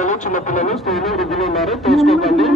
పిల్లలు, చిన్నపిల్లలు, స్త్రీలు, వృద్ధులు ఉన్నారు, తెలుసుకోకండి.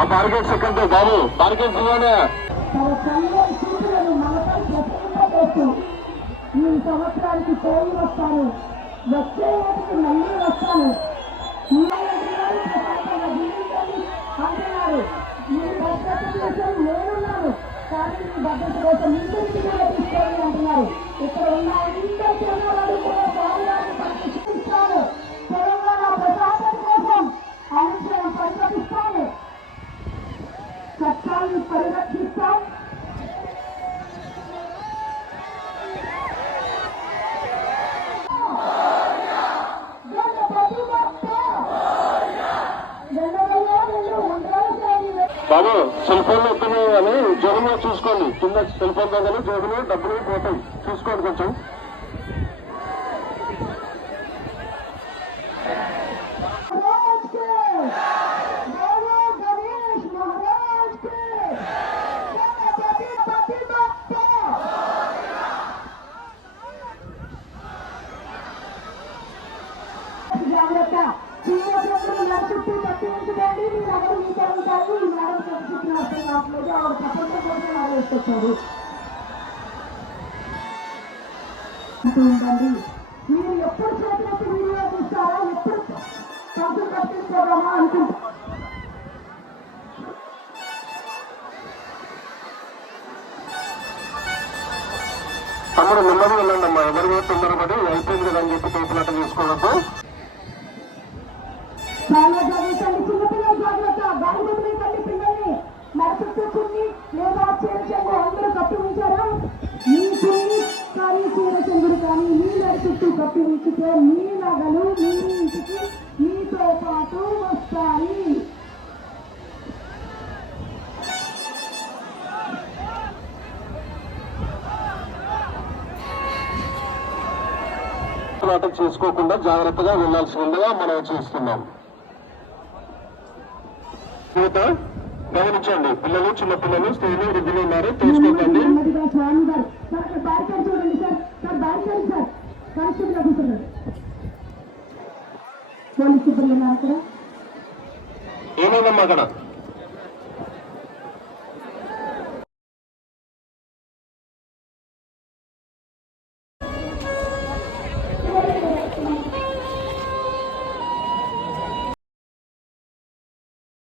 ఆ బార్గెట్ సెకండ్ బాబు బార్గెట్ ఈ సంవత్సరానికి పోయి వస్తాను, వచ్చే ఏటికి మళ్ళీ వస్తాను అంటున్నారు. మీ భద్రత కోసం నేనున్నాను, కానీ మీ భద్రత కోసం ఇంటికి కూడా తీసుకోండి అంటున్నారు. ఇక్కడ ఉన్న అందరి తెలంగాణ కూడా స్వామివారిని పరిరక్షిస్తాను. తెలంగాణ ప్రశాసన కోసం అంశం పరిరక్షిస్తాను, చట్టాన్ని పరిరక్షిస్తాం. బాబు సెల్ ఫోన్ లో ఎత్తున్నాయి కానీ జోబులో చూసుకోండి. కింద సెల్ ఫోన్ దగ్గర జోబులో డబ్బులు పోతాయి, చూసుకోండి కొంచెం. జాగ్రత్త, చుట్టూ తప్పించుకోండి. మీ నగలు మీకే ఉంటాయి. ఈ నగలు చుట్టూ అర్థం కావట్లేదు. ఆవిడ ప్రపంచం కోసం ఆలోచిస్తారు ఉండండి. మీరు ఎప్పుడు చేసినట్టు వీడియో చూస్తారా, ఎప్పుడు కంపెనీ తప్పించుకోదామా అనుకుంటారు. తమ్ముడు నెమ్మది వెళ్ళండి అమ్మా, ఎవరు తొందరపడి అయిపోయింది కదా అని చెప్పి తోపులాట చేసుకోవద్దు. చాలా జాగ్రత్త, చిన్నపిల్లలు జాగ్రత్త. బాగుంటుంది తల్లి పిల్లల్ని నడుచుకుంటూ చున్ని లేదా చీరచెంగు అందరూ కప్పి ఉంచారా? మీ చున్ని కానీ చీరచెంగుడు కానీ మీ నడుచుట్టు కప్పి ఉంచితే మీ నగలు మీ ఇంటికి మీతో పాటు వస్తాయి. నాటకం చేసుకోకుండా జాగ్రత్తగా వెళ్లాల్సిందిగా మనం చేస్తున్నాం. గమనించండి, పిల్లలు, చిన్నపిల్లలు, స్త్రీలు, వృద్ధులు ఉన్నారు, తెలుసుకోకండి. ఏమైందమ్మా అక్కడ?